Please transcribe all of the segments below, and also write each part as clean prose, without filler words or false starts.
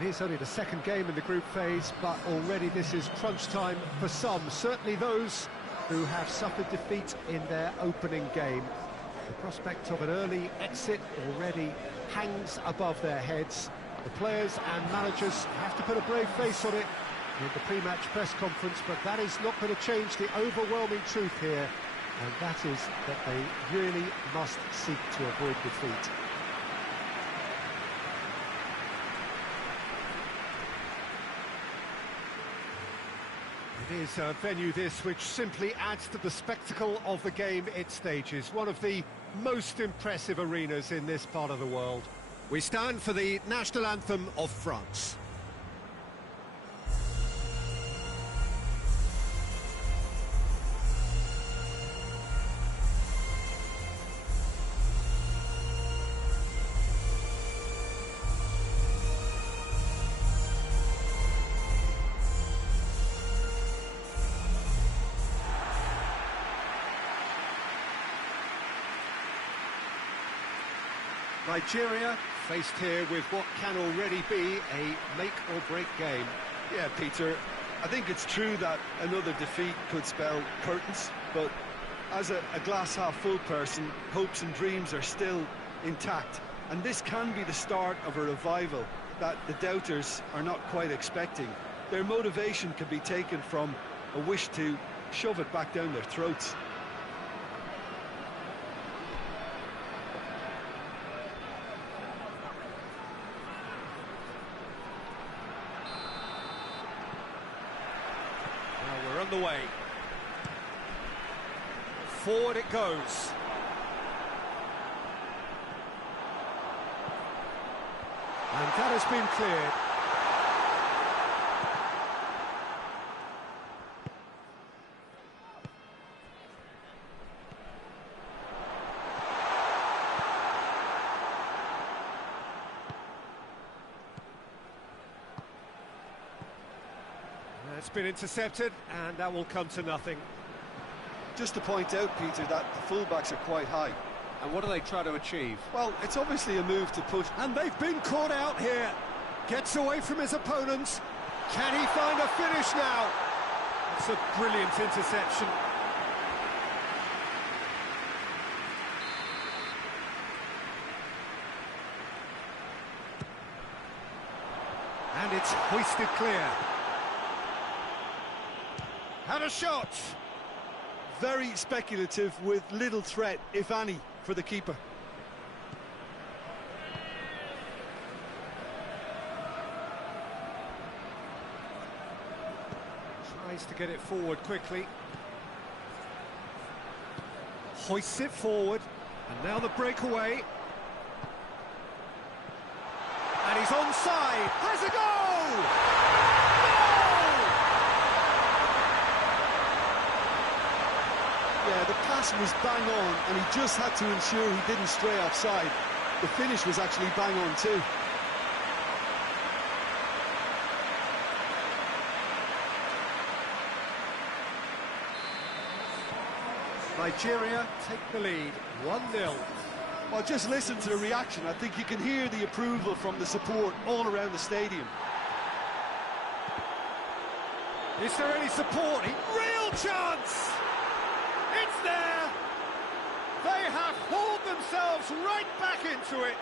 It is only the second game in the group phase, but already this is crunch time for some, certainly those who have suffered defeat in their opening game. The prospect of an early exit already hangs above their heads. The players and managers have to put a brave face on it in the pre-match press conference, but that is not going to change the overwhelming truth here, and that is that they really must seek to avoid defeat. It is a venue this which simply adds to the spectacle of the game it stages, one of the most impressive arenas in this part of the world. We stand for the national anthem of France. Nigeria faced here with what can already be a make-or-break game. Yeah, Peter, I think it's true that another defeat could spell curtains, but as a glass-half-full person, hopes and dreams are still intact, and this can be the start of a revival that the doubters are not quite expecting. Their motivation can be taken from a wish to shove it back down their throats. The way forward it goes, and that has been cleared. It's been intercepted, and that will come to nothing. Just to point out, Peter, that the fullbacks are quite high. And what do they try to achieve? Well, it's obviously a move to put... And they've been caught out here. Gets away from his opponents. Can he find a finish now? It's a brilliant interception. And it's hoisted clear. And a shot! Very speculative with little threat, if any, for the keeper. Tries to get it forward quickly. Hoists it forward. And now the breakaway. And he's onside. Has a goal! Yeah, the pass was bang on, and he just had to ensure he didn't stray offside. The finish was actually bang on too. Nigeria take the lead, 1-0. Well, just listen to the reaction. I think you can hear the approval from the support all around the stadium. Is there any support? Real chance! It's there! They have hauled themselves right back into it.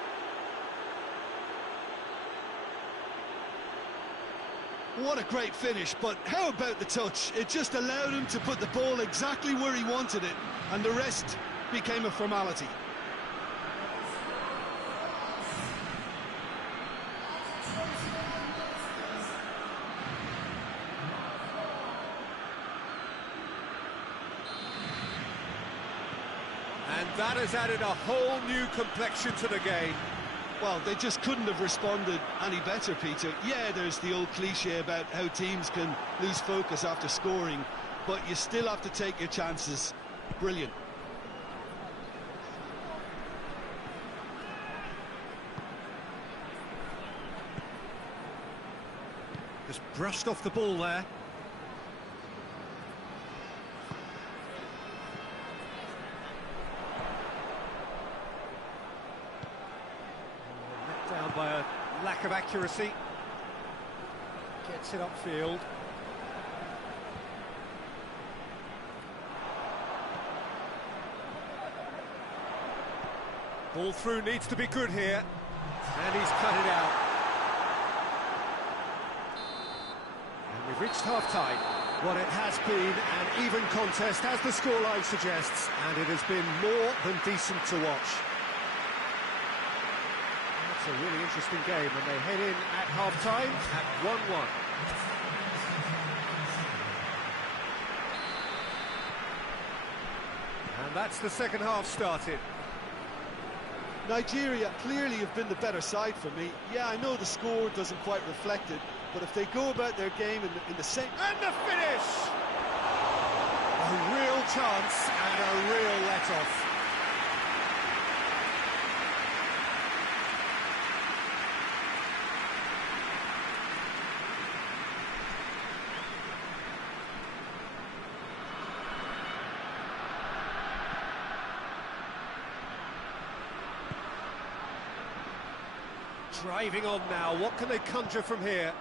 What a great finish, but how about the touch? It just allowed him to put the ball exactly where he wanted it, and the rest became a formality. And that has added a whole new complexion to the game. Well, they just couldn't have responded any better, Peter. Yeah, there's the old cliche about how teams can lose focus after scoring, but you still have to take your chances. Brilliant. Just brushed off the ball there. Let down by a lack of accuracy. Gets it upfield. Ball through needs to be good here. And he's cut it out. And we've reached half-time. What it has been an even contest, as the scoreline suggests, and it has been more than decent to watch. That's a really interesting game, and they head in at half-time at 1-1. And that's the second half started. Nigeria clearly have been the better side for me. Yeah, I know the score doesn't quite reflect it, but if they go about their game in the same... And the finish! A real chance and a real let-off. Driving on now, what can they conjure from here?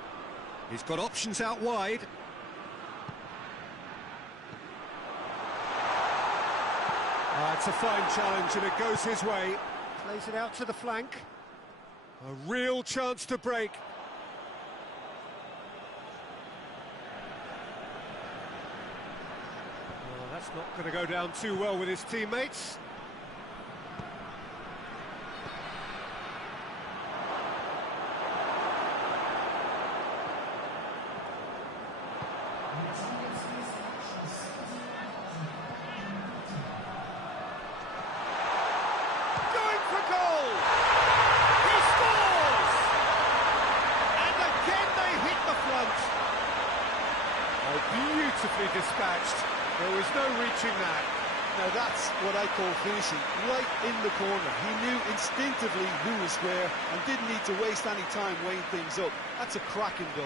He's got options out wide. It's a fine challenge and it goes his way. Plays it out to the flank. A real chance to break. Well, that's not going to go down too well with his teammates. Beautifully dispatched. There was no reaching that. Now that's what I call finishing, right in the corner. He knew instinctively who was where and didn't need to waste any time weighing things up. That's a cracking goal.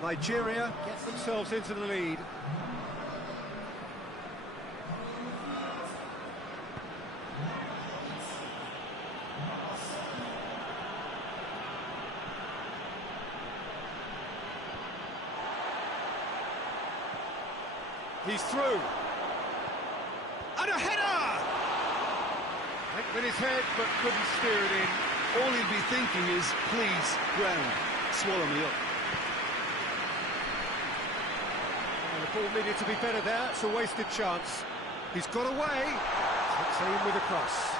Nigeria get themselves into the lead. He's through. And a header! Went with his head, but couldn't steer it in. All he'd be thinking is, please, ground, swallow me up. The ball needed to be better there, it's a wasted chance. He's got away, takes aim with a cross.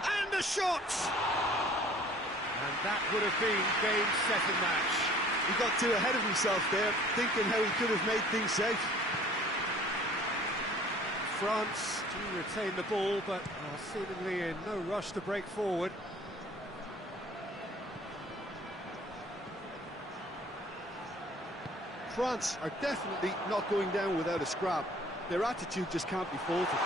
And a shot! And that would have been game, set and match. He got too ahead of himself there, thinking how he could have made things safe. France do retain the ball, but are seemingly in no rush to break forward. France are definitely not going down without a scrap. Their attitude just can't be faulted.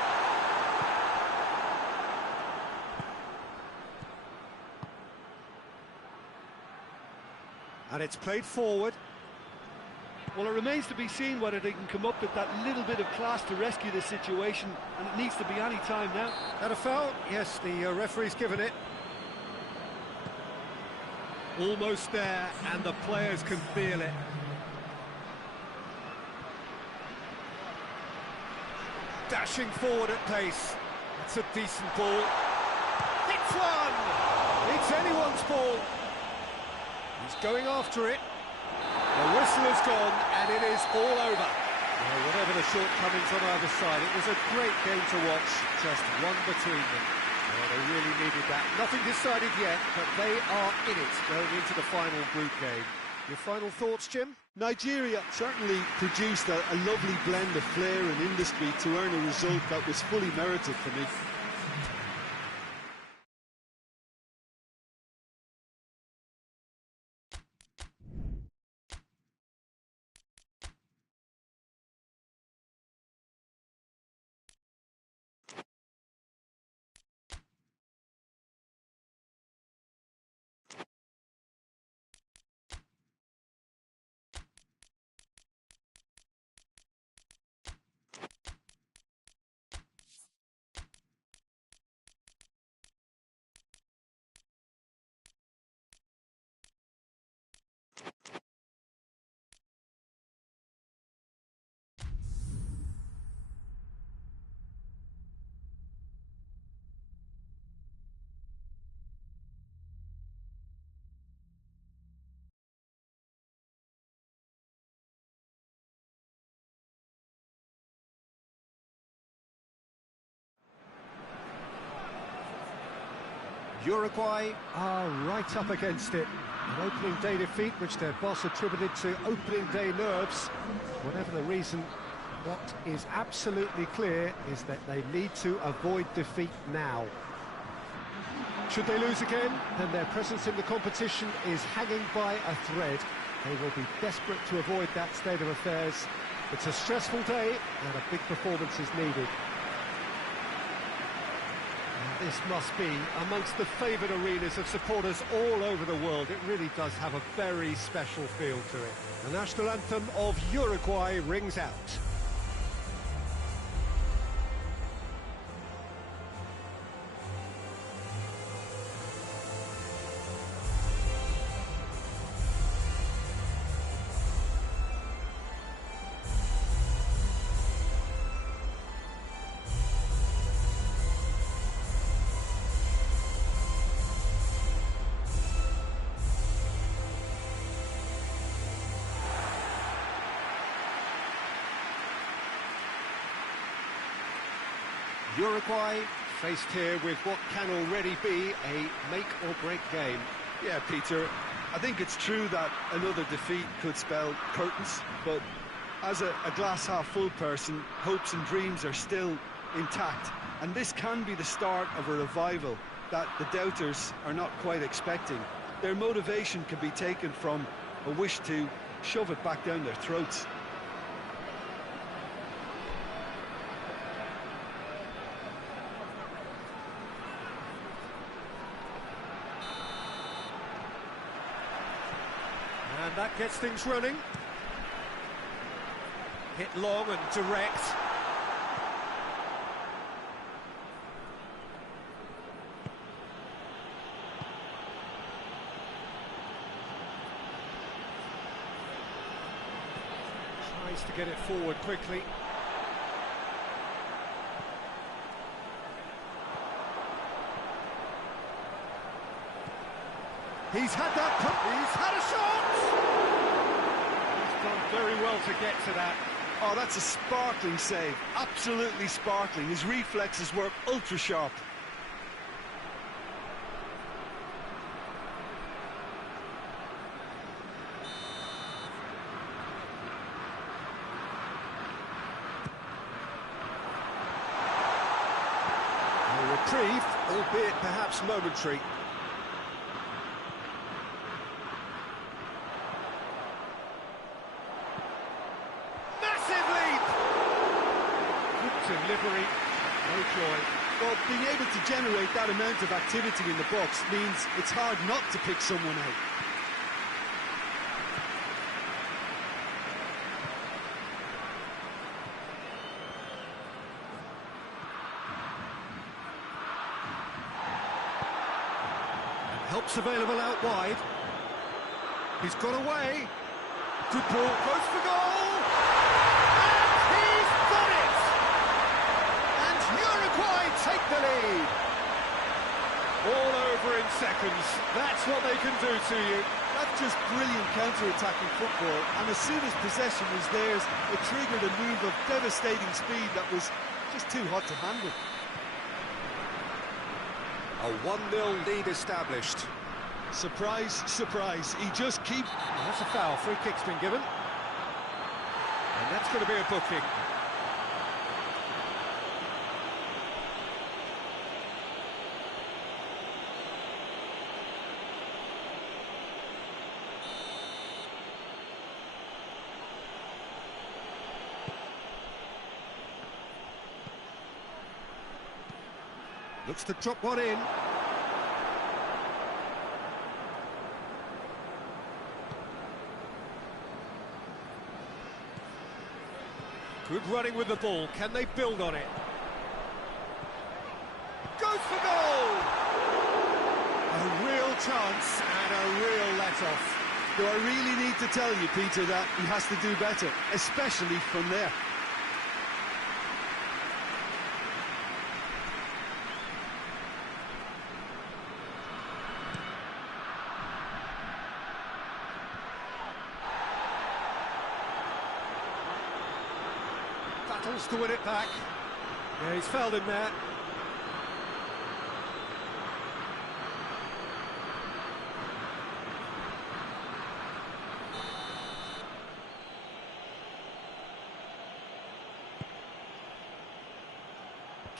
And it's played forward. Well, it remains to be seen whether they can come up with that little bit of class to rescue this situation, and it needs to be any time now. Had a foul? Yes, the referee's given it. Almost there, and the players can feel it. Dashing forward at pace. It's a decent ball. It's one! It's anyone's ball. He's going after it. The whistle has gone, and it is all over. Well, whatever the shortcomings on either side, it was a great game to watch. Just one between them. Well, they really needed that. Nothing decided yet, but they are in it going into the final group game. Your final thoughts, Jim? Nigeria certainly produced a lovely blend of flair and industry to earn a result that was fully merited for me. Uruguay are right up against it. An opening day defeat which their boss attributed to opening day nerves. Whatever the reason, what is absolutely clear is that they need to avoid defeat now. Should they lose again, then their presence in the competition is hanging by a thread. They will be desperate to avoid that state of affairs. It's a stressful day and a big performance is needed. This must be amongst the favoured arenas of supporters all over the world. It really does have a very special feel to it. The national anthem of Uruguay rings out. Uruguay Faced here with what can already be a make-or-break game. Yeah, Peter, I think it's true that another defeat could spell curtains, but as a glass-half-full person, hopes and dreams are still intact, and this can be the start of a revival that the doubters are not quite expecting. Their motivation can be taken from a wish to shove it back down their throats. And that gets things running. Hit long and direct. Tries to get it forward quickly. He's had that, he's had a shot! He's done very well to get to that. Oh, that's a sparkling save, absolutely sparkling. His reflexes were ultra sharp. A reprieve, albeit perhaps momentary. Delivery, no joy. Well, being able to generate that amount of activity in the box means it's hard not to pick someone out. And help's available out wide. He's got away. Good ball, goes for goal! Take the lead. All over in seconds. That's what they can do to you. That's just brilliant counter-attacking football, and as soon as possession was theirs, it triggered a move of devastating speed that was just too hot to handle. A 1-0 lead established. Surprise, surprise, he just keeps... That's a foul, free kick's been given. And that's going to be a booking. Looks to drop one in. Good running with the ball. Can they build on it? Goes for goal! A real chance and a real let-off. Do I really need to tell you, Peter, that he has to do better, especially from there? Battles to win it back. Yeah, he's fouled him there.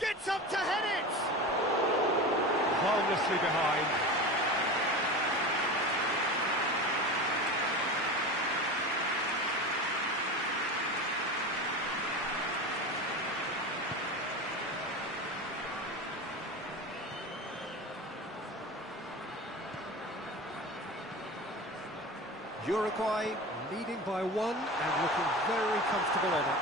Gets up to head it! Harmlessly behind. Uruguay leading by 1 and looking very comfortable on it.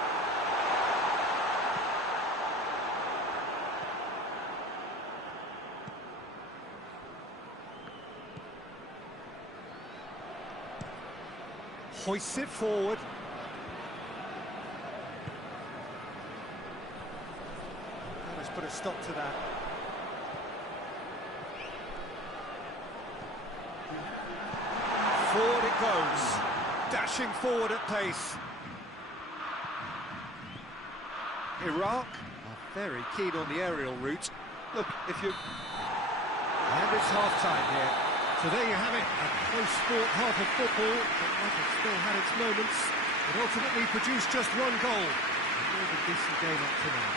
Hoists it forward. Let's put a stop to that. Forward it goes, dashing forward at pace. Iraq are very keen on the aerial route. Look, if you... And it's half-time here. So there you have it, a close sport half of football, but like it still had its moments. It ultimately produced just 1 goal. A really decent game up to now.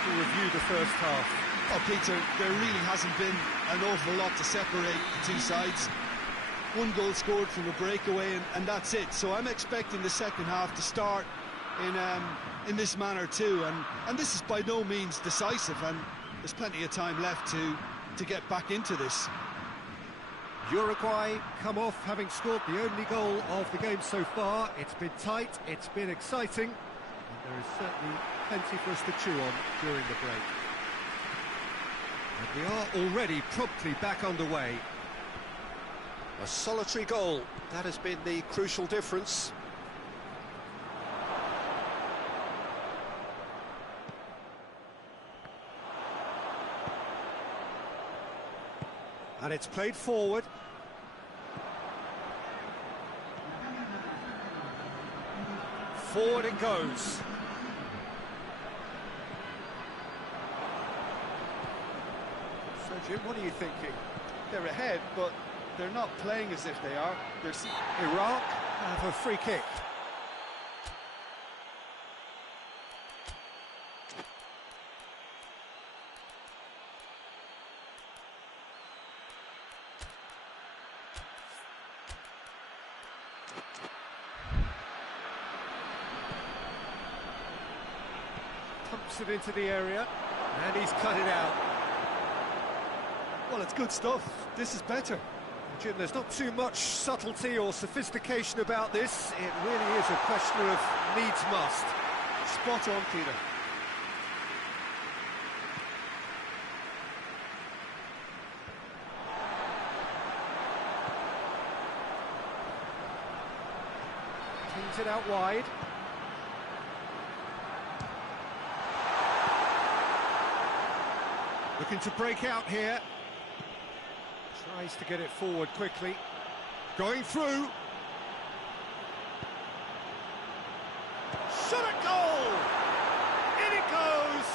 To review the first half. Oh, Peter, there really hasn't been an awful lot to separate the two sides. 1 goal scored from a breakaway, and that's it. So I'm expecting the second half to start in this manner too. And this is by no means decisive, and there's plenty of time left to get back into this. Uruguay come off having scored the only goal of the game so far. It's been tight, it's been exciting, and there is certainly plenty for us to chew on during the break. And we are already promptly back underway. A solitary goal, that has been the crucial difference. And it's played forward. Forward it goes. So, Jim, what are you thinking? They're ahead, but they're not playing as if they are. Iraq have a free kick. Pumps it into the area, and he's cut it out. Well, it's good stuff. This is better. Jim, there's not too much subtlety or sophistication about this. It really is a question of needs must. Spot on, Peter. Cleans it out wide. Looking to break out here. Tries to get it forward quickly. Going through. Shot at goal! In it goes!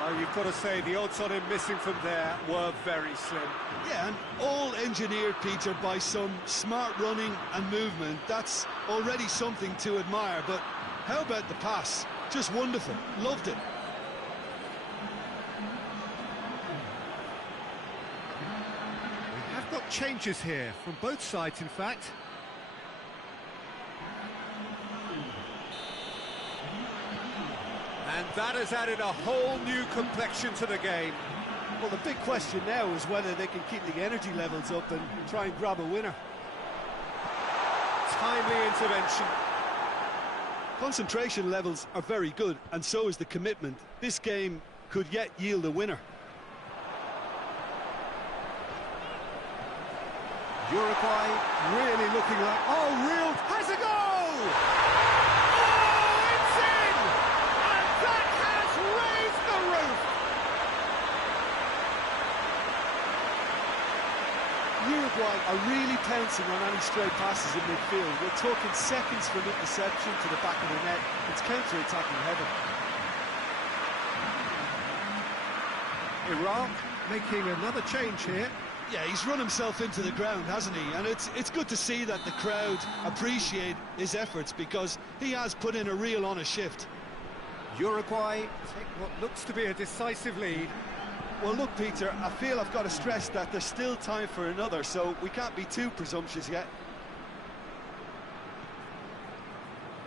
Oh, you've got to say, the odds on him missing from there were very slim. Yeah, and all engineered, Peter, by some smart running and movement. That's already something to admire, but how about the pass? Just wonderful. Loved it. We have got changes here, from both sides, in fact. And that has added a whole new complexion to the game. Well, the big question now is whether they can keep the energy levels up and try and grab a winner. Timely intervention. Concentration levels are very good, and so is the commitment. This game could yet yield a winner. Uruguay really looking like... Oh, real... Has a goal! Oh, it's in! And that has raised the roof! Uruguay are really pouncing on any stray passes in midfield. We're talking seconds from interception to the back of the net. It's counter-attacking heaven. Iraq making another change here. Yeah, he's run himself into the ground, hasn't he? And it's good to see that the crowd appreciate his efforts, because he has put in a real honest shift. Uruguay take what looks to be a decisive lead. Well, look, Peter, I feel I've got to stress that there's still time for another, so we can't be too presumptuous yet.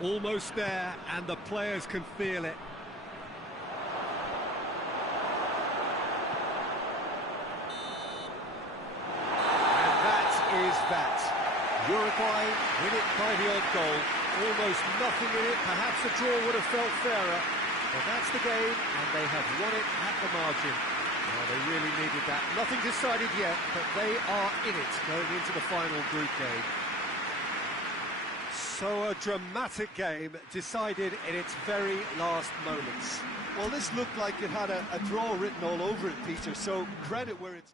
Almost there, and the players can feel it. And that is that. Uruguay win it by the odd goal. Almost nothing in it. Perhaps a draw would have felt fairer. But that's the game, and they have won it at the margin. Well, they really needed that. Nothing decided yet, but they are in it going into the final group game. So a dramatic game decided in its very last moments. Well, this looked like it had a draw written all over it, Peter, so credit where it's...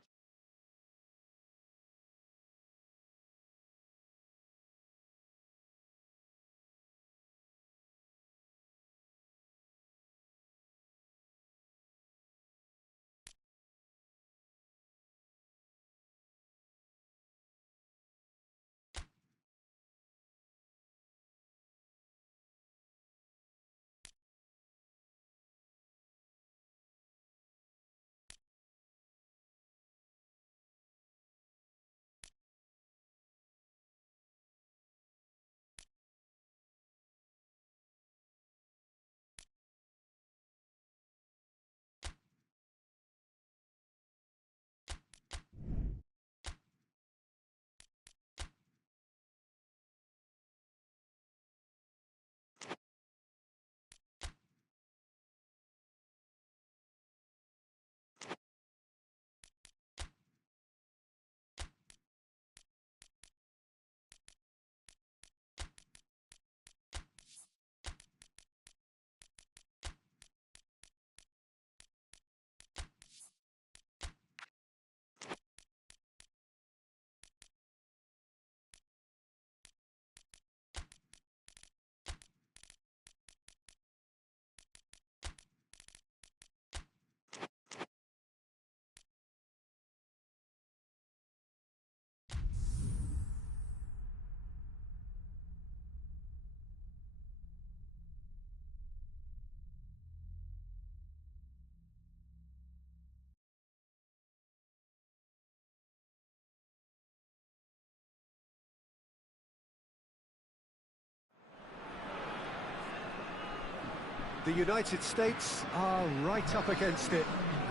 The United States are right up against it.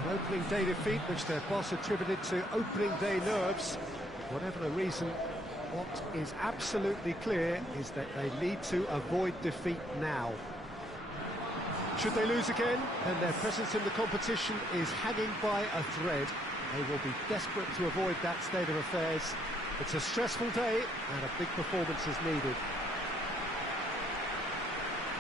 An opening day defeat which their boss attributed to opening day nerves. Whatever the reason, what is absolutely clear is that they need to avoid defeat now. Should they lose again, then their presence in the competition is hanging by a thread. They will be desperate to avoid that state of affairs. It's a stressful day and a big performance is needed.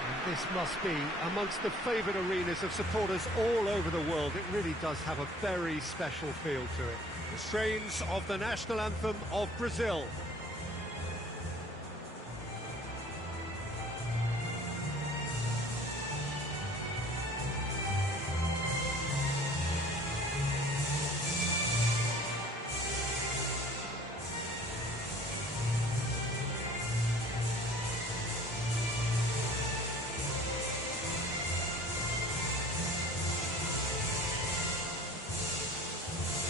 And this must be amongst the favoured arenas of supporters all over the world. It really does have a very special feel to it. The strains of the national anthem of Brazil.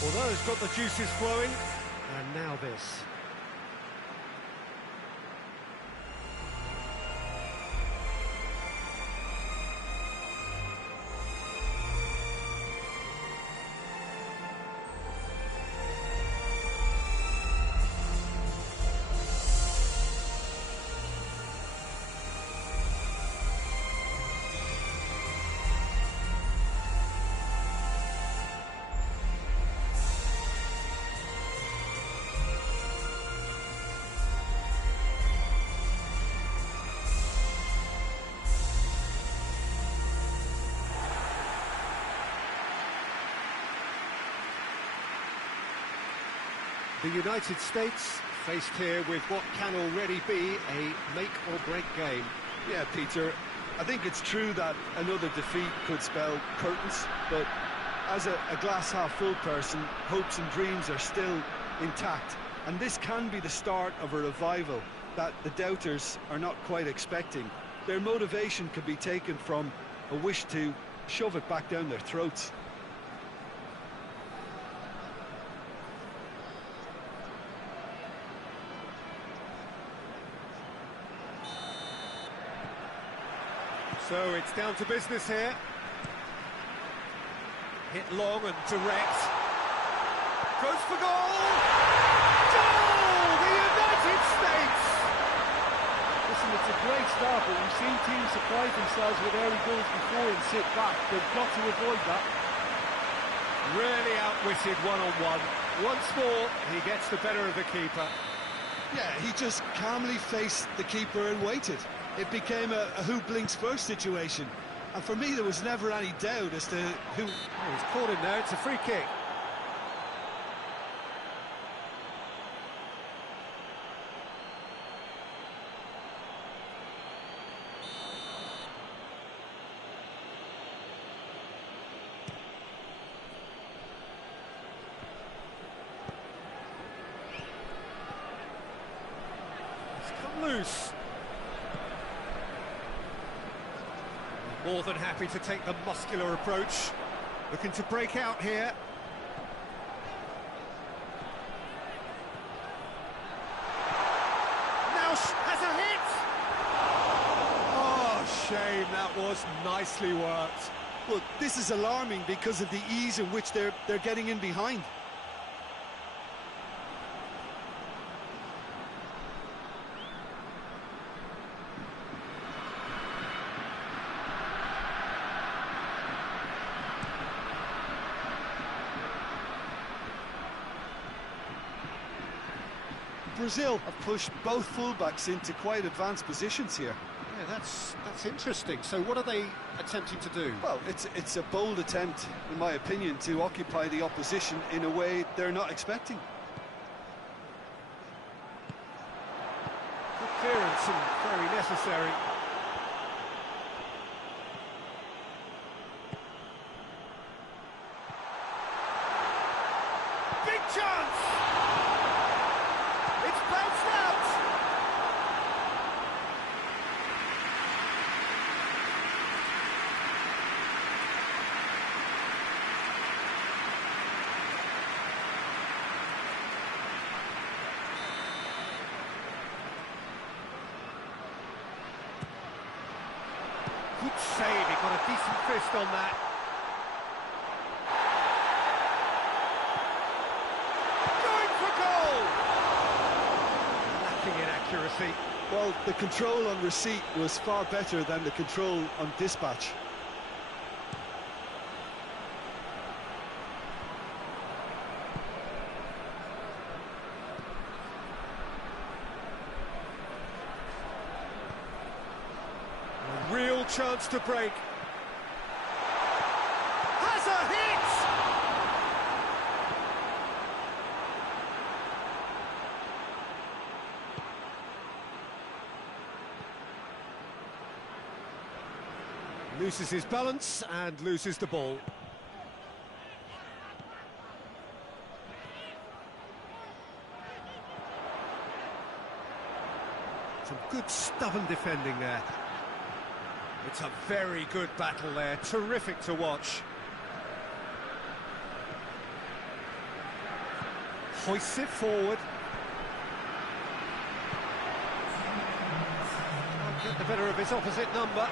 Although it's got the juices flowing, and now this. The United States faced here with what can already be a make-or-break game. Yeah, Peter, I think it's true that another defeat could spell curtains, but as a glass-half-full person, hopes and dreams are still intact, and this can be the start of a revival that the doubters are not quite expecting. Their motivation can be taken from a wish to shove it back down their throats. So it's down to business here. Hit long and direct. Goes for goal! Goal! The United States! Listen, it's a great start, but we've seen teams surprise themselves with early goals before and sit back. They've got to avoid that. Really outwitted one-on-one. Once more, he gets the better of the keeper. Yeah, he just calmly faced the keeper and waited. It became a who blinks first situation. And for me, there was never any doubt as to who... Oh, he's caught him there, it's a free kick. It's come loose. More than happy to take the muscular approach. Looking to break out here. Now has a hit! Oh, shame, that was nicely worked. Look, this is alarming because of the ease in which they're getting in behind. Brazil have pushed both fullbacks into quite advanced positions here. Yeah, that's interesting. So what are they attempting to do? Well, it's a bold attempt, in my opinion, to occupy the opposition in a way they're not expecting. Good clearance and very necessary. Big chance! Bounced out! Good save, he got a decent fist on that. Accuracy. Well, the control on receipt was far better than the control on dispatch. A real chance to break. Has a hit! Loses his balance and loses the ball. Some good stubborn defending there. It's a very good battle there, terrific to watch. Hoists it forward. Can't get the better of his opposite number.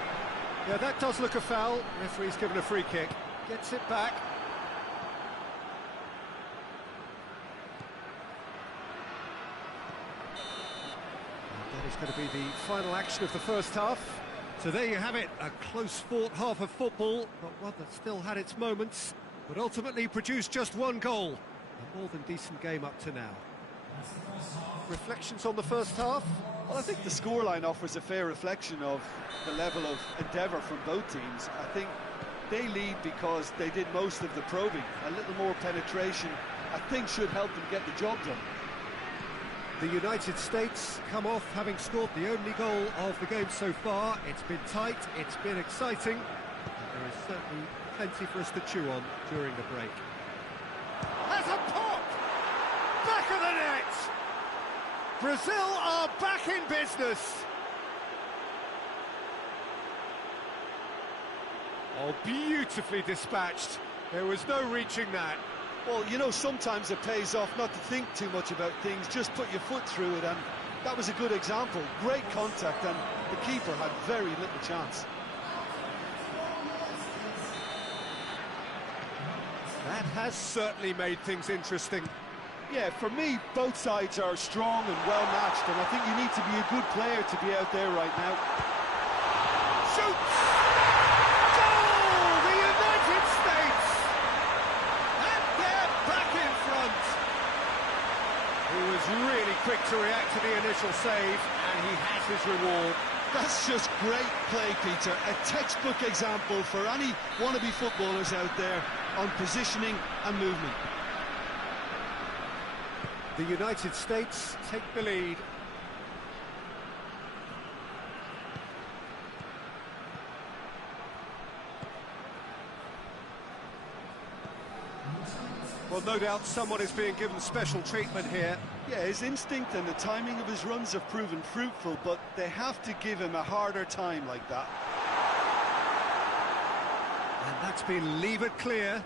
Yeah, that does look a foul. Referee's given a free kick. Gets it back. And that is going to be the final action of the first half. So there you have it, a close-fought half of football, but one that still had its moments, but ultimately produced just one goal. A more than decent game up to now. Reflections on the first half? Well, I think the scoreline offers a fair reflection of the level of endeavour from both teams. I think they lead because they did most of the probing. A little more penetration, I think, should help them get the job done. The United States come off having scored the only goal of the game so far. It's been tight, it's been exciting, and there is certainly plenty for us to chew on during the break. Has a pop! Back of the Brazil are back in business. Oh, beautifully dispatched. There was no reaching that. Well, you know, sometimes it pays off not to think too much about things, just put your foot through it, and that was a good example. Great contact, and the keeper had very little chance. That has certainly made things interesting. Yeah, for me, both sides are strong and well-matched, and I think you need to be a good player to be out there right now. Shoots! Goal! The United States! And they're back in front! He was really quick to react to the initial save, and he has his reward. That's just great play, Peter. A textbook example for any wannabe footballers out there on positioning and movement. The United States take the lead. Well, no doubt someone is being given special treatment here. Yeah, his instinct and the timing of his runs have proven fruitful, but they have to give him a harder time like that. And that's been levered clear.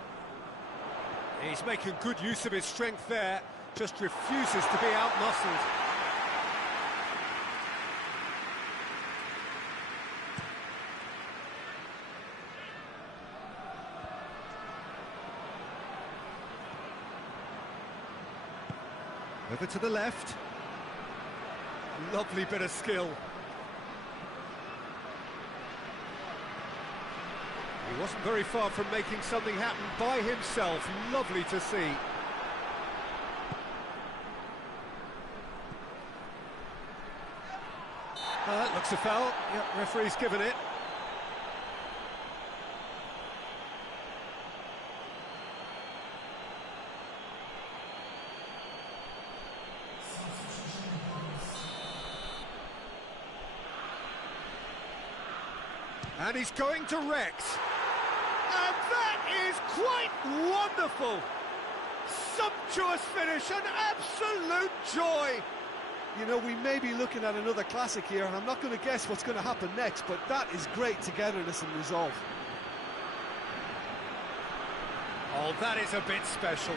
He's making good use of his strength there, just refuses to be outmuscled. Over to the left. Lovely bit of skill. He wasn't very far from making something happen by himself. Lovely to see. Looks a foul. Yep, referee's given it. And he's going to Rex. And that is quite wonderful. Sumptuous finish, an absolute joy. You know, we may be looking at another classic here, and I'm not going to guess what's going to happen next, but that is great togetherness and resolve. Oh, that is a bit special.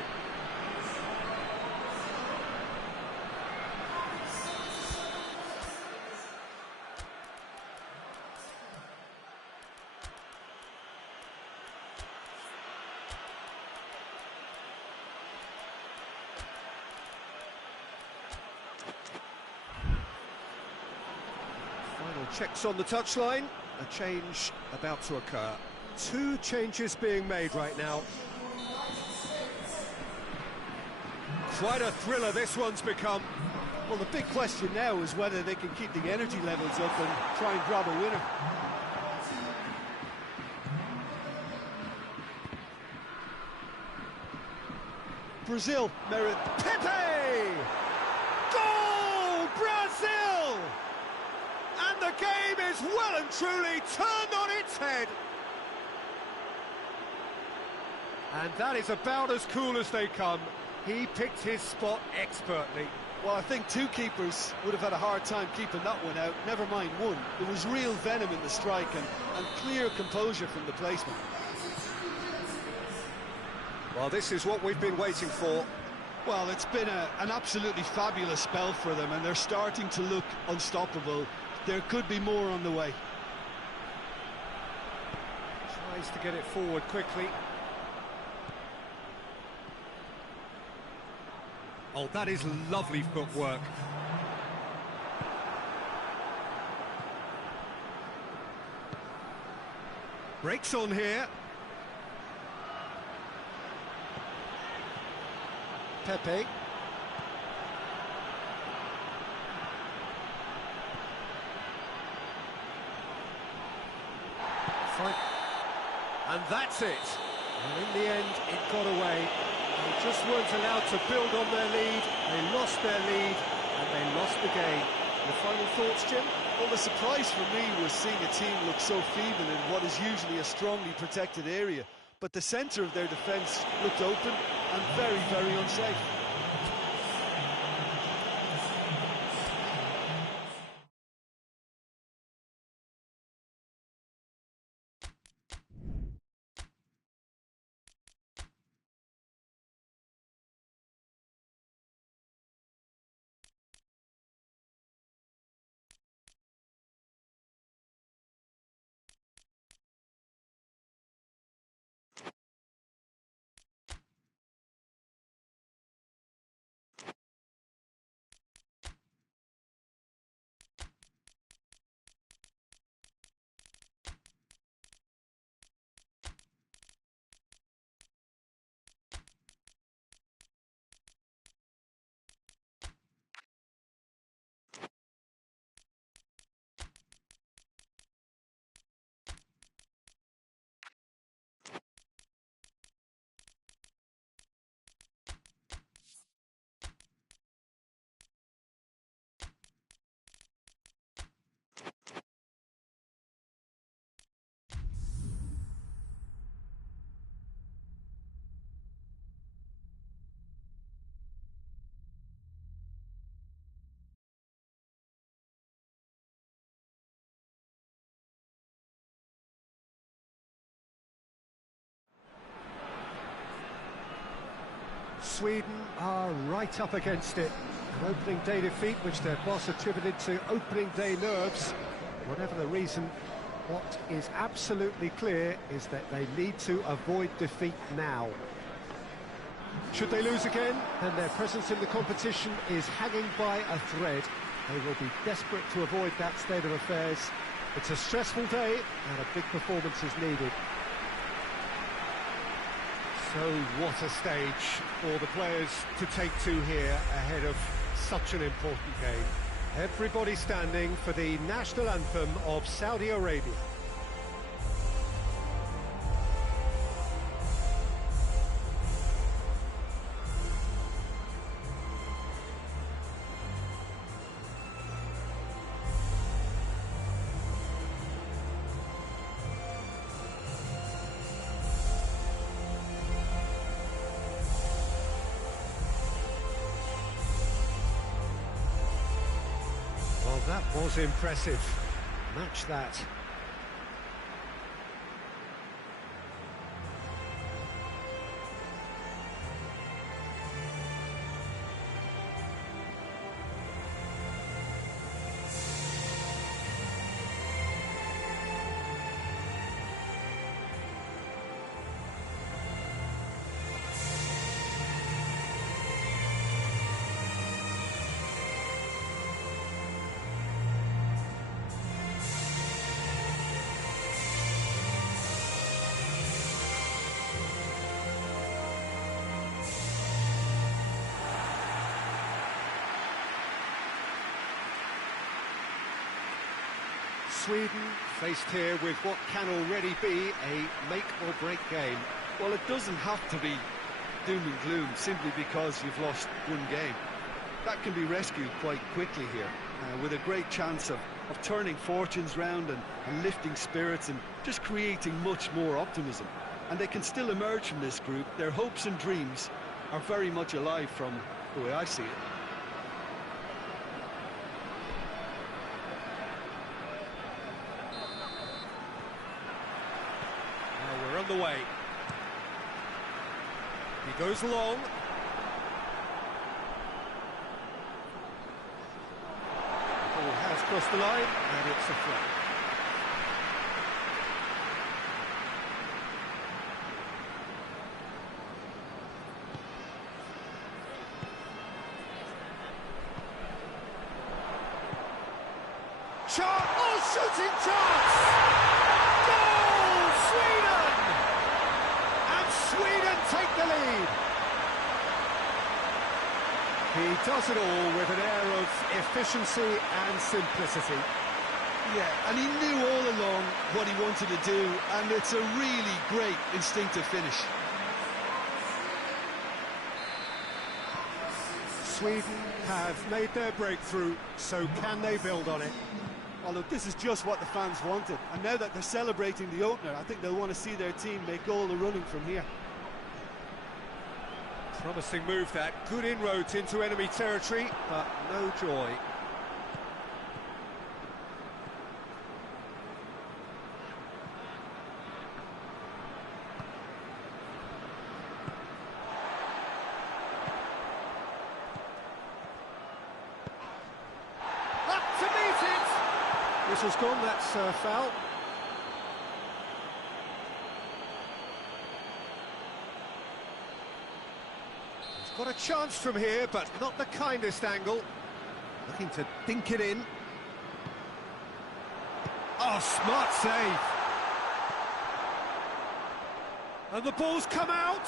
Checks on the touchline, a change about to occur. Two changes being made right now. Quite a thriller this one's become. Well, the big question now is whether they can keep the energy levels up and try and grab a winner. Brazil merit. Pepe! Goal! Brazil! And the game is well and truly turned on its head. And that is about as cool as they come. He picked his spot expertly. Well, I think two keepers would have had a hard time keeping that one out, never mind one. There was real venom in the strike and clear composure from the placement. Well, this is what we've been waiting for. Well, it's been an absolutely fabulous spell for them, and they're starting to look unstoppable. There could be more on the way. Tries to get it forward quickly. Oh, that is lovely footwork. Breaks on here. Pepe. Fine. And that's it. And in the end, it got away. They just weren't allowed to build on their lead. They lost their lead, and they lost the game. The final thoughts, Jim? Well, the surprise for me was seeing a team look so feeble in what is usually a strongly protected area. But the centre of their defence looked open and very, very unsafe. Sweden are right up against it. An opening day defeat, which their boss attributed to opening day nerves. Whatever the reason, what is absolutely clear is that they need to avoid defeat now. Should they lose again, then their presence in the competition is hanging by a thread. They will be desperate to avoid that state of affairs. It's a stressful day, and a big performance is needed. So what a stage for the players to take to here ahead of such an important game. Everybody standing for the national anthem of Saudi Arabia. That was impressive. Match that. Sweden faced here with what can already be a make-or-break game. Well, it doesn't have to be doom and gloom simply because you've lost one game. That can be rescued quite quickly here, with a great chance of turning fortunes round and lifting spirits and just creating much more optimism. And they can still emerge from this group. Their hopes and dreams are very much alive from the way I see it. On the way. He goes long. Ball has crossed the line, and it's a flag. Shot! Oh, shooting chance! Goal! Sweden! Sweden take the lead. He does it all with an air of efficiency and simplicity. Yeah, and he knew all along what he wanted to do, and it's a really great instinctive finish. Sweden have made their breakthrough, so can they build on it? Oh, look, this is just what the fans wanted. And now that they're celebrating the opener, I think they'll want to see their team make all the running from here. Promising move that. Good inroads into enemy territory, but no joy. Up to meet it! Whistle's gone, that's foul. Got a chance from here, but not the kindest angle. Looking to dink it in. Oh, smart save. And the ball's come out.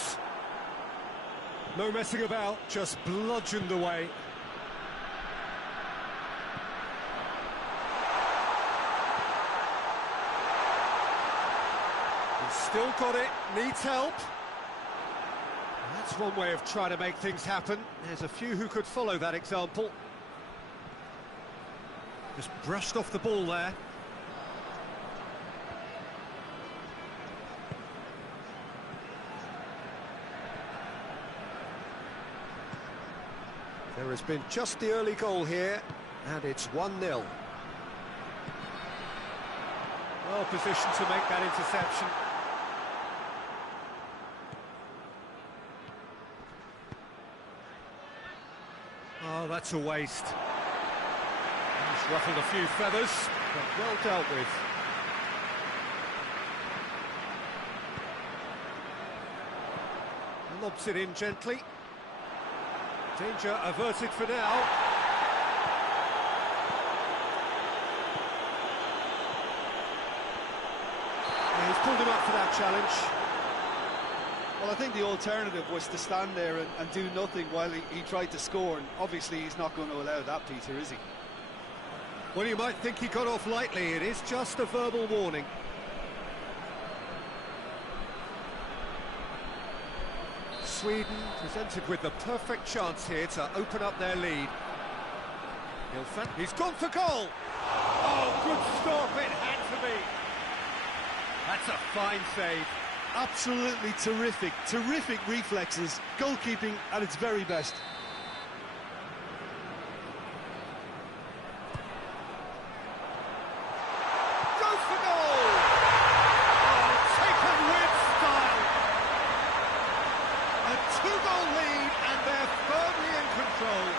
No messing about, just bludgeoned away. He's still got it, needs help. That's one way of trying to make things happen. There's a few who could follow that example. Just brushed off the ball there. There has been just the early goal here, and it's 1-0. Well positioned to make that interception. Oh, that's a waste. He's ruffled a few feathers, but well dealt with. Lobs it in gently. Danger averted for now. Yeah, he's pulled him up for that challenge. Well, I think the alternative was to stand there and do nothing while he tried to score, and obviously he's not going to allow that, Peter, is he? Well, you might think he got off lightly. It is just a verbal warning. Sweden presented with the perfect chance here to open up their lead. He's gone for goal! Oh, good stop, it had to be! That's a fine save. Absolutely terrific reflexes, goalkeeping at its very best. Goes for goal! Oh, taken with style! A two-goal lead, and they're firmly in control.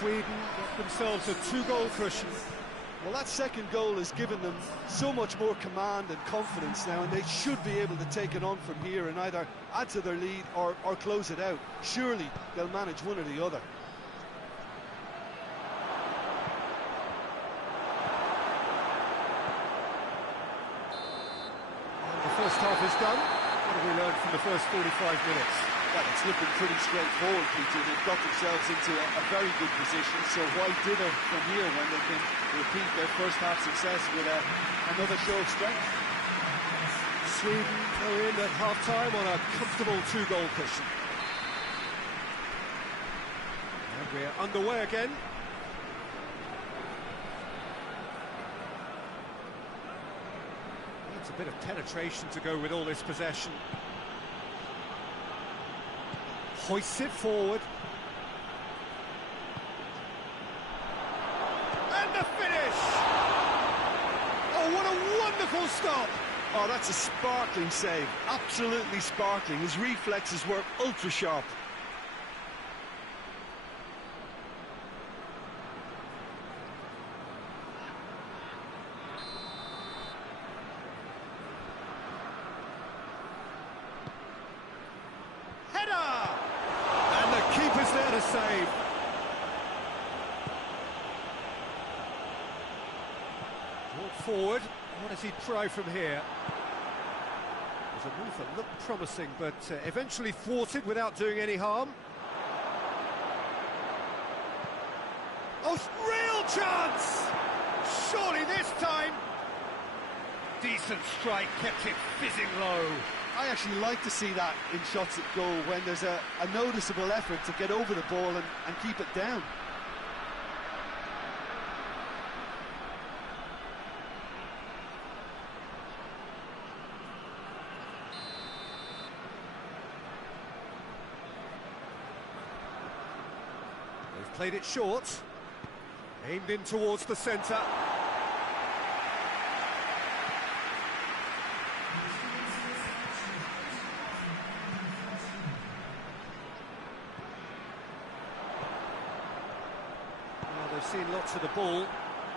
Sweden got themselves a two-goal cushion. Well, that second goal has given them so much more command and confidence now, and they should be able to take it on from here and either add to their lead or close it out. Surely they'll manage one or the other. And the first half is done. What have we learned from the first 45 minutes? Well, it's looking pretty straightforward, Peter. They've got themselves into a very good position, so why dither from here when they can repeat their first half success with another show of strength? Sweden go in at half-time on a comfortable two-goal cushion. And we're underway again. It's a bit of penetration to go with all this possession. Hoists it forward. And the finish! Oh, what a wonderful stop! Oh, that's a sparkling save. Absolutely sparkling. His reflexes were ultra-sharp. Keeper's there to save. Brought forward. What does he try from here? There's a move that looked promising, but eventually thwarted without doing any harm. Oh, real chance! Surely this time. Decent strike, kept it fizzing low. I actually like to see that in shots at goal when there's a noticeable effort to get over the ball and keep it down. They've played it short, aimed in towards the centre. Seen lots of the ball,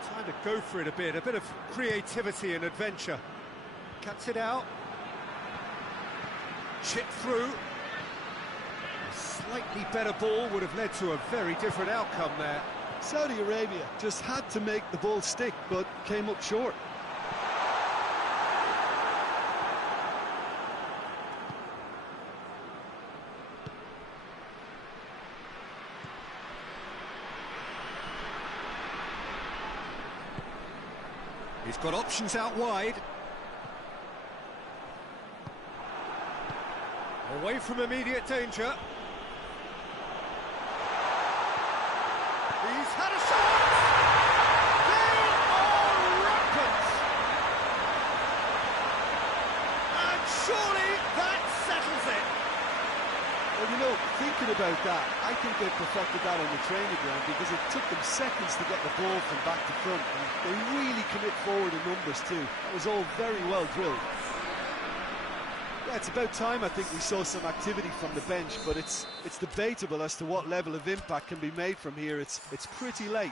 time to go for it a bit of creativity and adventure. Cuts it out, chip through. A slightly better ball would have led to a very different outcome there. Saudi Arabia just had to make the ball stick, but came up short. He's got options out wide. Away from immediate danger. He's had a shot! They are rampant! And surely that settles it. Well, You know, thinking about that, I think they perfected that on the training ground because it took them seconds to get the ball from back to front, and they really commit forward in numbers too. That was all very well drilled. Yeah, it's about time I think we saw some activity from the bench, but it's debatable as to what level of impact can be made from here. It's pretty late.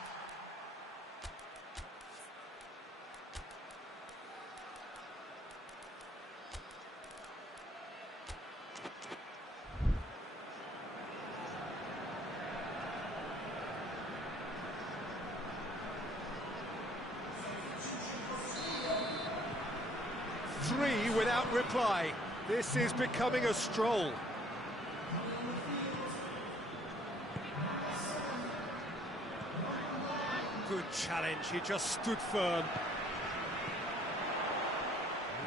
Three without reply. This is becoming a stroll. Good challenge, he just stood firm.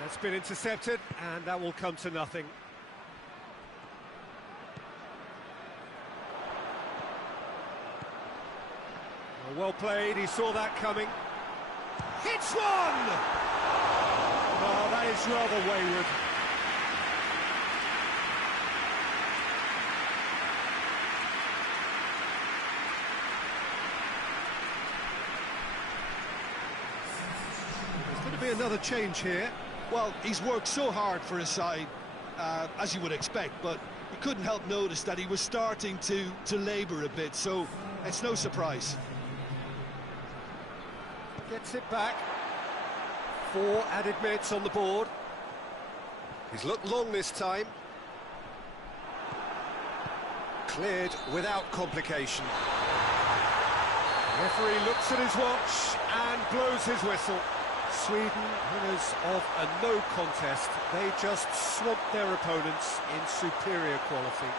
That's been intercepted, and that will come to nothing. Well played, he saw that coming. Hits one! Oh, that is rather wayward. There's going to be another change here. Well, he's worked so hard for his side, as you would expect, but you couldn't help notice that he was starting to labour a bit, so it's no surprise. Gets it back. 4 added minutes on the board. He's looked long this time. Cleared without complication. The referee looks at his watch and blows his whistle. Sweden, winners of a no contest. They just swamped their opponents in superior quality.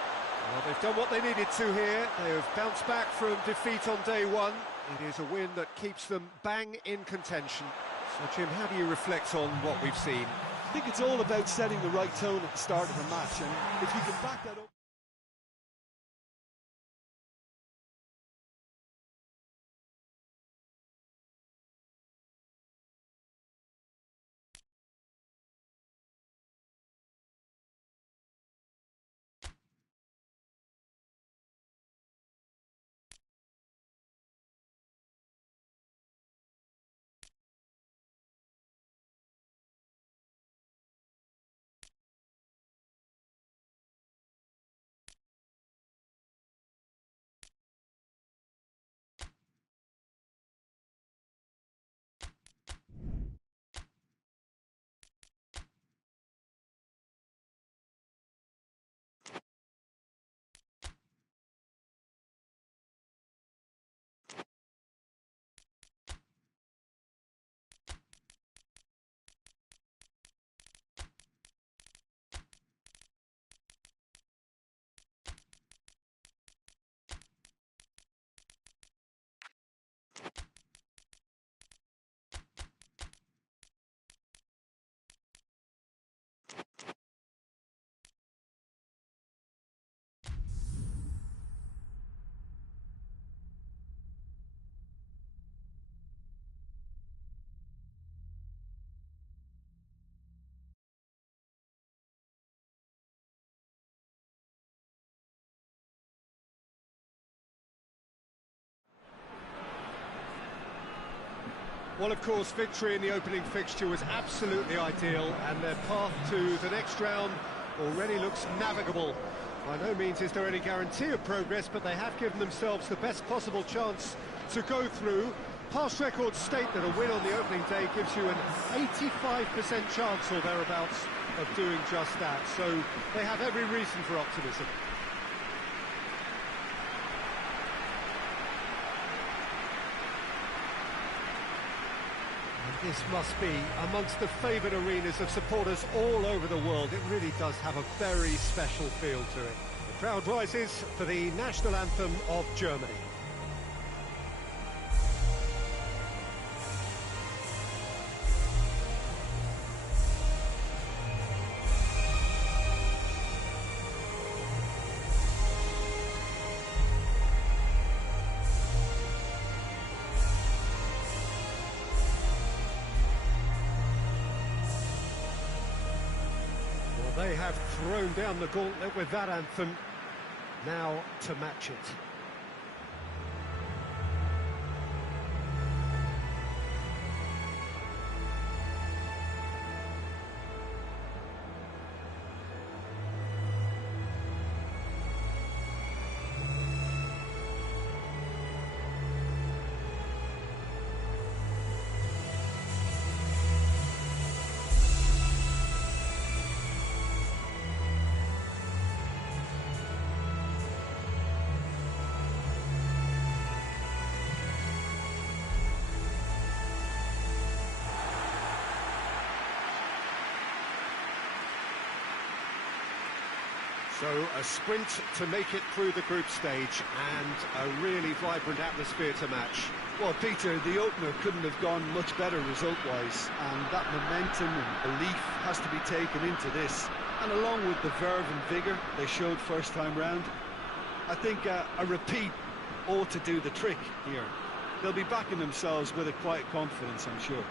Well, they've done what they needed to here. They have bounced back from defeat on day one. It is a win that keeps them bang in contention. So, Jim, how do you reflect on what we've seen? I think it's all about setting the right tone at the start of a match, and if you can back that up... Well, of course, victory in the opening fixture was absolutely ideal, and their path to the next round already looks navigable. By no means is there any guarantee of progress, but they have given themselves the best possible chance to go through. Past records state that a win on the opening day gives you an 85% chance or thereabouts of doing just that, so they have every reason for optimism. This must be amongst the favoured arenas of supporters all over the world. It really does have a very special feel to it. The crowd rises for the national anthem of Germany. They have thrown down the gauntlet with that anthem. Now to match it. So a sprint to make it through the group stage, and a really vibrant atmosphere to match. Well, Peter, the opener couldn't have gone much better result-wise, and that momentum and belief has to be taken into this. And along with the verve and vigour they showed first time round, I think a repeat ought to do the trick here. They'll be backing themselves with a quiet confidence, I'm sure.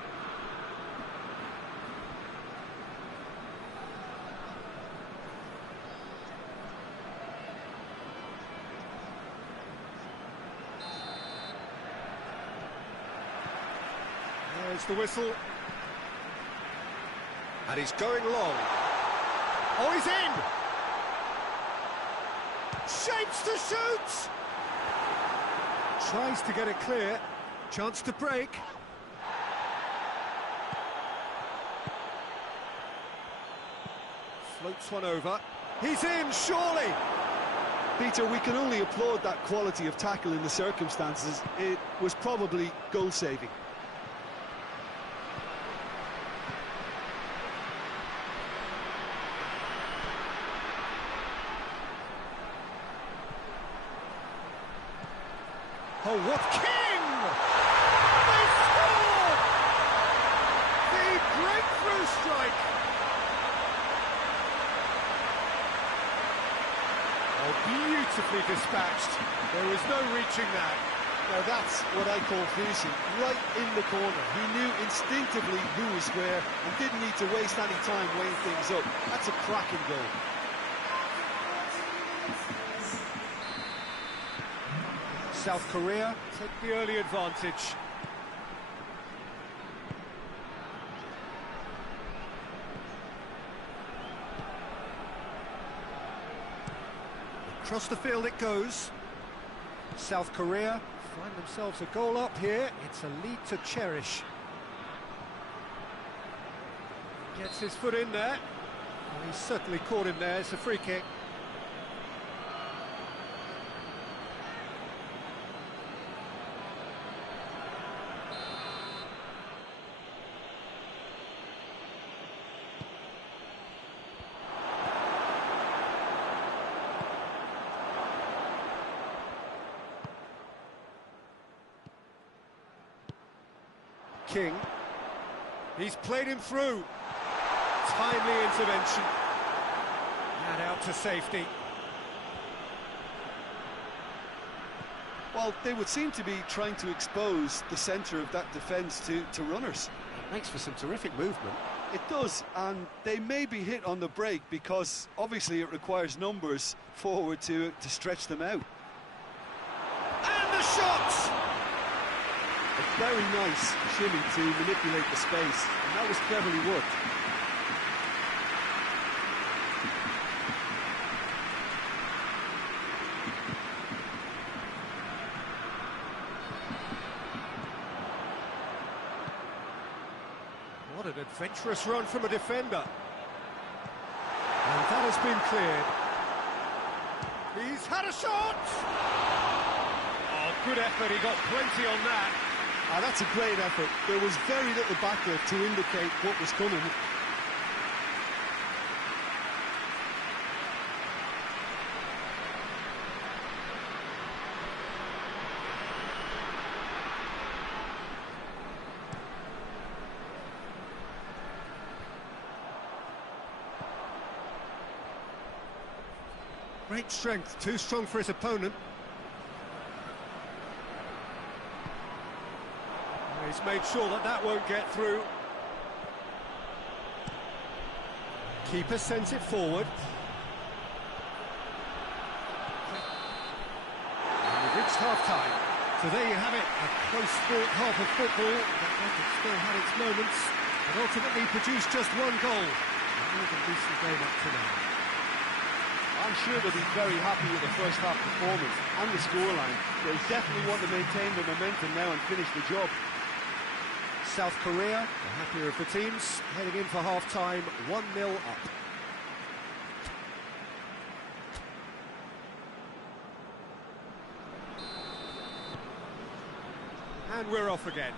There's the whistle. And he's going long. Oh, he's in! Shapes to shoot! Tries to get it clear. Chance to break. Floats one over. He's in, surely! Peter, we can only applaud that quality of tackle in the circumstances. It was probably goal-saving. Oh, what King! They scored! The breakthrough strike! Oh, beautifully dispatched. There was no reaching that. Now that's what I call finishing, right in the corner. He knew instinctively who was where and didn't need to waste any time weighing things up. That's a cracking goal. South Korea take the early advantage. Across the field it goes. South Korea find themselves a goal up here. It's a lead to cherish. Gets his foot in there. Well, he's certainly caught him there. It's a free kick. King, he's played him through. Timely intervention. And out to safety. Well, they would seem to be trying to expose the centre of that defence to runners. It makes for some terrific movement. It does, and they may be hit on the break because obviously it requires numbers forward to stretch them out. And the shot! A very nice shimmy to manipulate the space, and that was cleverly worked. What an adventurous run from a defender. And that has been cleared. He's had a shot! Oh, good effort, he got plenty on that. Ah, that's a great effort. There was very little backlift to indicate what was coming. Great strength, too strong for his opponent. He's made sure that that won't get through. Keeper sends it forward. reached half-time. So there you have it, a close-fought half of football that still had its moments, but ultimately produced just one goal. A more than decent game up to now. I'm sure they'll be very happy with the first half performance and the scoreline. They definitely want to maintain the momentum now and finish the job. South Korea, the happier of the teams, heading in for half-time, 1-0 up. And we're off again.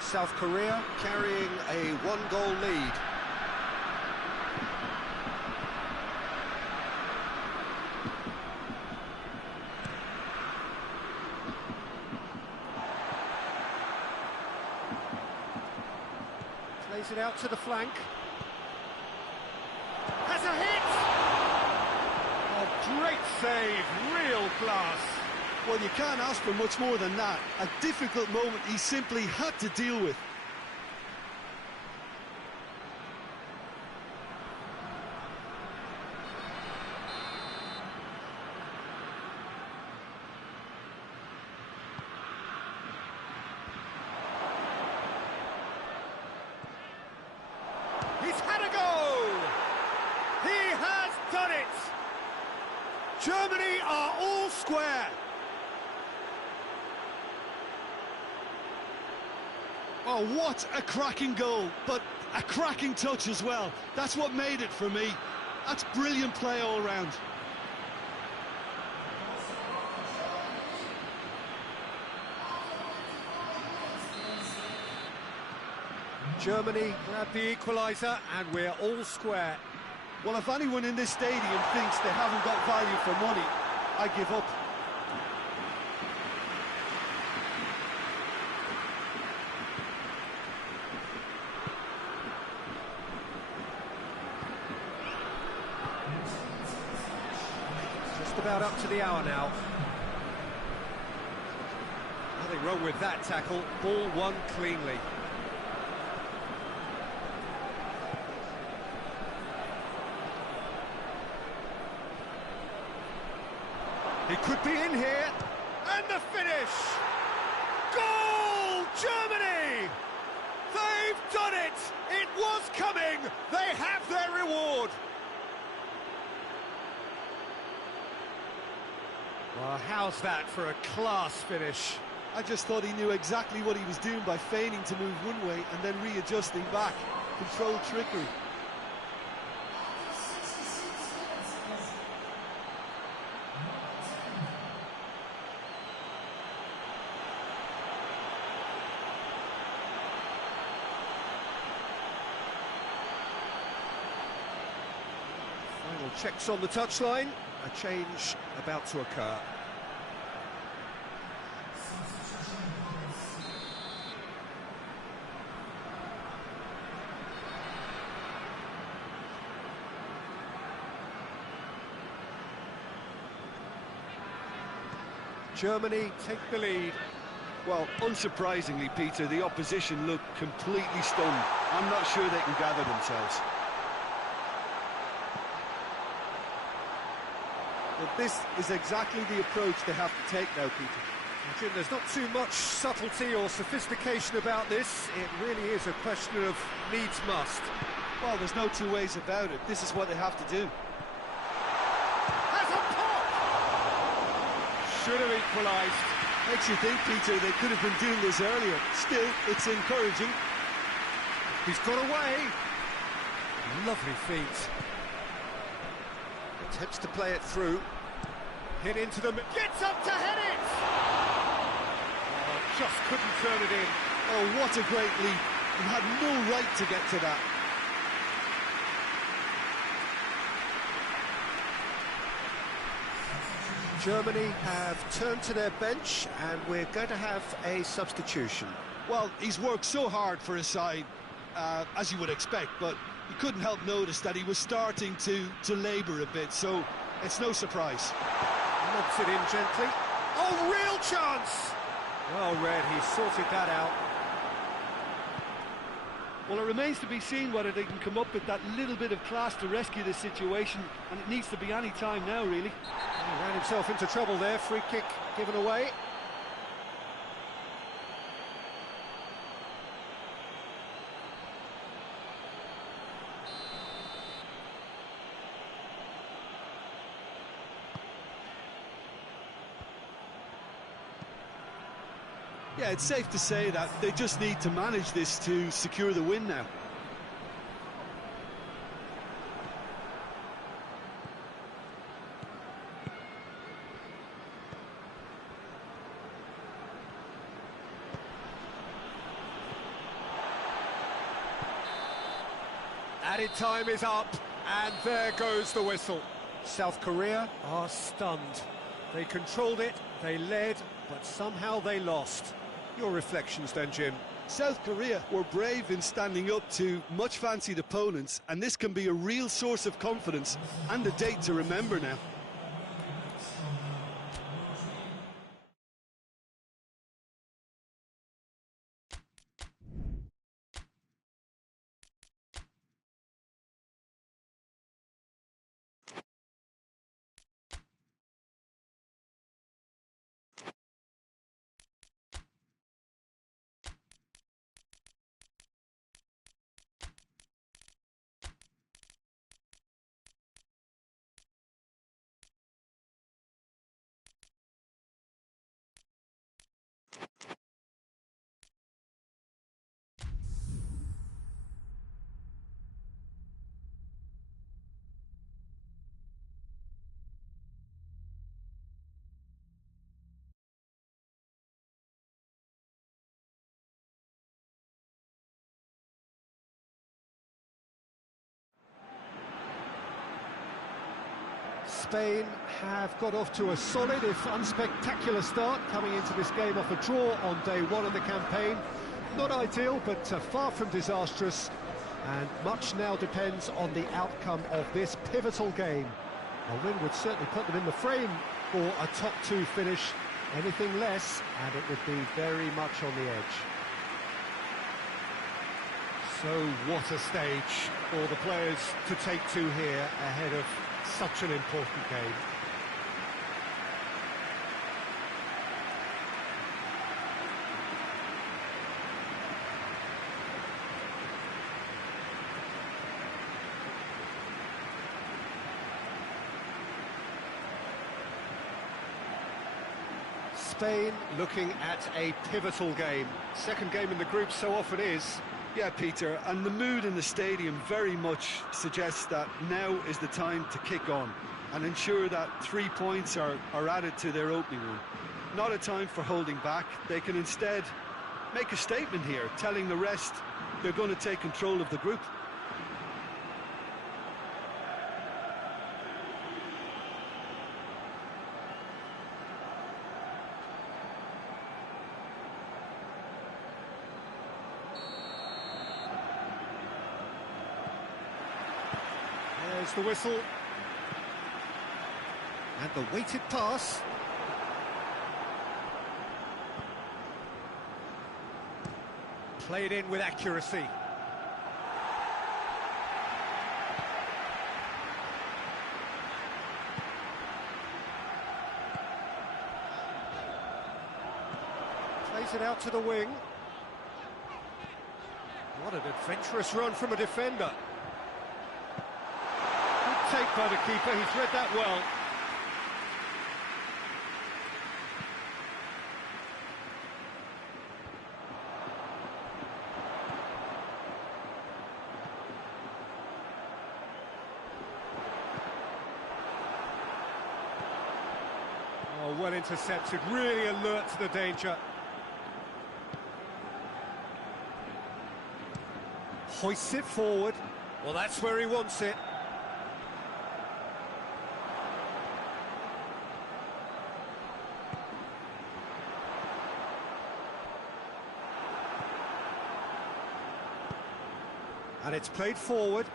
South Korea carrying a one-goal lead. Plays it out to the flank. Has a hit! A great save, real class. Well, you can't ask for much more than that. A difficult moment he simply had to deal with. He's had a go! He has done it! Germany are all square. Oh, what a cracking goal, but a cracking touch as well. That's what made it for me. That's brilliant play all round. Germany grabbed the equaliser and we're all square. Well, if anyone in this stadium thinks they haven't got value for money, I give up. Just about up to the hour now. Nothing wrong with that tackle. Ball won cleanly. He could be in here. And the finish! Goal! Germany! They've done it! It was coming! They have their reward! Well, how's that for a class finish? I just thought he knew exactly what he was doing by feigning to move one way and then readjusting back. Controlled trickery. Final checks on the touchline. A change about to occur. Germany take the lead. Well, unsurprisingly, Peter, the opposition look completely stunned. I'm not sure they can gather themselves. But this is exactly the approach they have to take now, Peter. Jim, there's not too much subtlety or sophistication about this. It really is a question of needs must. Well, there's no two ways about it. This is what they have to do. Has a pop! Should have equalised. Makes you think, Peter, they could have been doing this earlier. Still, it's encouraging. He's got away. Lovely feet. Attempts to play it through. Hit into them. Gets up to head it! Oh, just couldn't turn it in. Oh, what a great leap. He had no right to get to that. Germany have turned to their bench and we're going to have a substitution. Well, he's worked so hard for his side, as you would expect, but you couldn't help notice that he was starting to labour a bit, so it's no surprise. Lobs it in gently. Oh, real chance! Well read, he sorted that out. Well, it remains to be seen whether they can come up with that little bit of class to rescue this situation, and it needs to be any time now, really. He ran himself into trouble there, free kick given away. Yeah, it's safe to say that they just need to manage this to secure the win now. Added time is up, and there goes the whistle. South Korea are stunned. They controlled it, they led, but somehow they lost. Your reflections then, Jim? South Korea were brave in standing up to much-fancied opponents, and this can be a real source of confidence and a date to remember now. Spain have got off to a solid, if unspectacular start, coming into this game off a draw on day one of the campaign. Not ideal, but far from disastrous, and much now depends on the outcome of this pivotal game. A win would certainly put them in the frame for a top two finish. Anything less, and it would be very much on the edge. So what a stage for the players to take to here ahead of such an important game. Spain looking at a pivotal game. Second game in the group so often is. Yeah, Peter, and the mood in the stadium very much suggests that now is the time to kick on and ensure that 3 points are added to their opening run. Not a time for holding back. They can instead make a statement here, telling the rest they're going to take control of the group. There's the whistle. And the weighted pass. Played in with accuracy. Plays it out to the wing. What an adventurous run from a defender. Take by the keeper, he's read that well. Oh, well intercepted, really alert to the danger. Hoists it forward. Well, that's where he wants it. And it's played forward.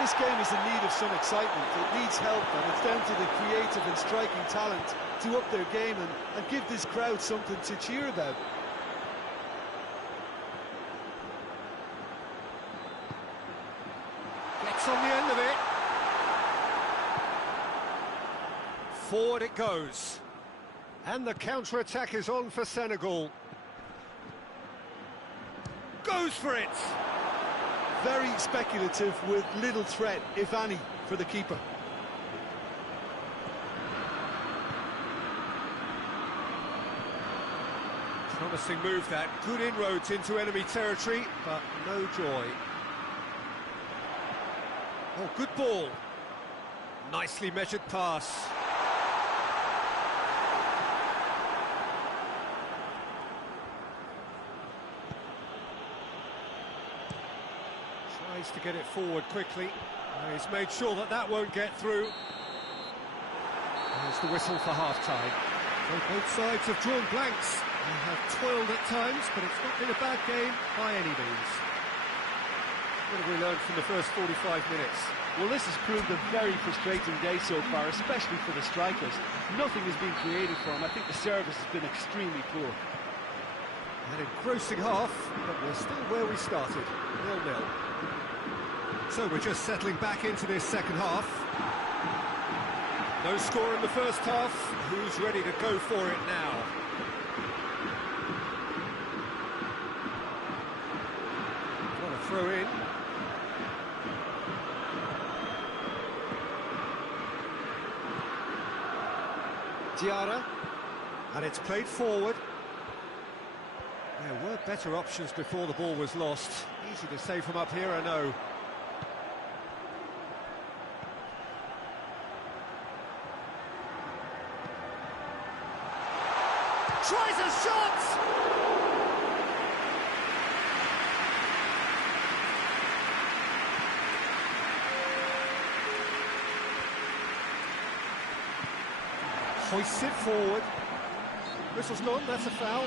This game is in need of some excitement. It needs help, and it's down to the creative and striking talent to up their game and give this crowd something to cheer about. Gets Forward it goes. And the counter-attack is on for Senegal. Goes for it! Very speculative with little threat, if any, for the keeper. Promising move that, good inroads into enemy territory, but no joy. Oh, good ball. Nicely measured pass. Tries to get it forward quickly. He's made sure that that won't get through. There's the whistle for half-time. So both sides have drawn blanks. They have toiled at times, but it's not been a bad game by any means. What have we learned from the first 45 minutes? Well, this has proved a very frustrating day so far, especially for the strikers. Nothing has been created for them. I think the service has been extremely poor. An engrossing half, but we're still where we started, 0-0. So we're just settling back into this second half. No score in the first half. Who's ready to go for it now? What a throw in. Diarra, and it's played forward. There were better options before the ball was lost. Easy to say from up here, I know. Tries a shot! Hoists it forward. Whistle's gone, that's a foul.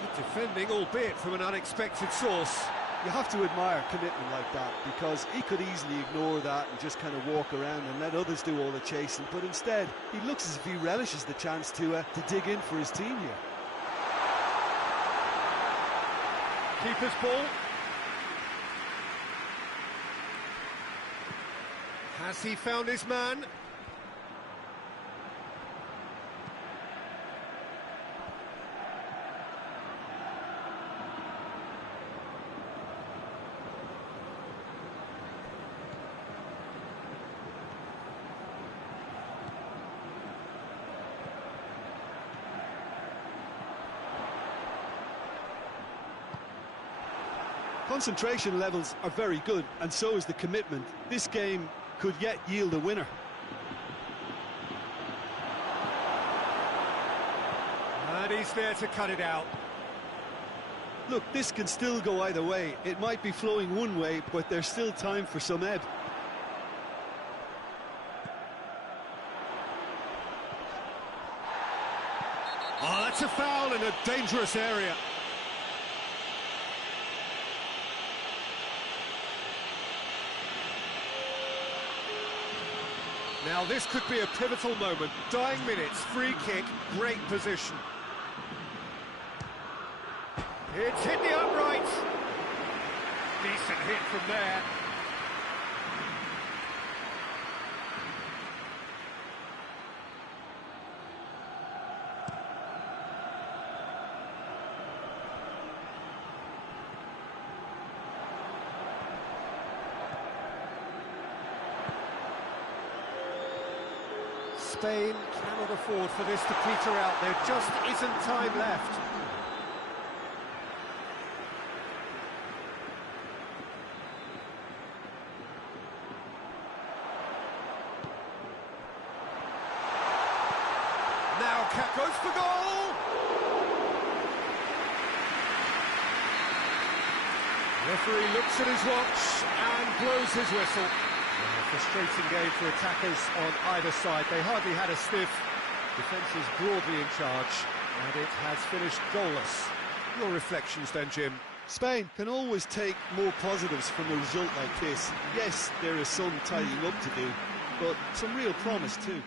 Good defending, albeit from an unexpected source. You have to admire commitment like that, because he could easily ignore that and just kind of walk around and let others do all the chasing, but instead he looks as if he relishes the chance to dig in for his team here. Keeper's ball. Has he found his man? Concentration levels are very good, and so is the commitment. This game could yet yield a winner. And he's there to cut it out. Look, this can still go either way. It might be flowing one way, but there's still time for some ebb. Oh, that's a foul in a dangerous area. Now this could be a pivotal moment. Dying minutes, free kick, great position. It's hit the upright. Decent hit from there. Spain cannot afford for this to peter out. There just isn't time left. Now Cat goes for goal! Referee looks at his watch and blows his whistle. A frustrating game for attackers on either side. They hardly had a sniff. Defence is broadly in charge, and it has finished goalless. Your reflections then, Jim? Spain can always take more positives from a result like this. Yes, there is some tidying up to do, but some real promise too.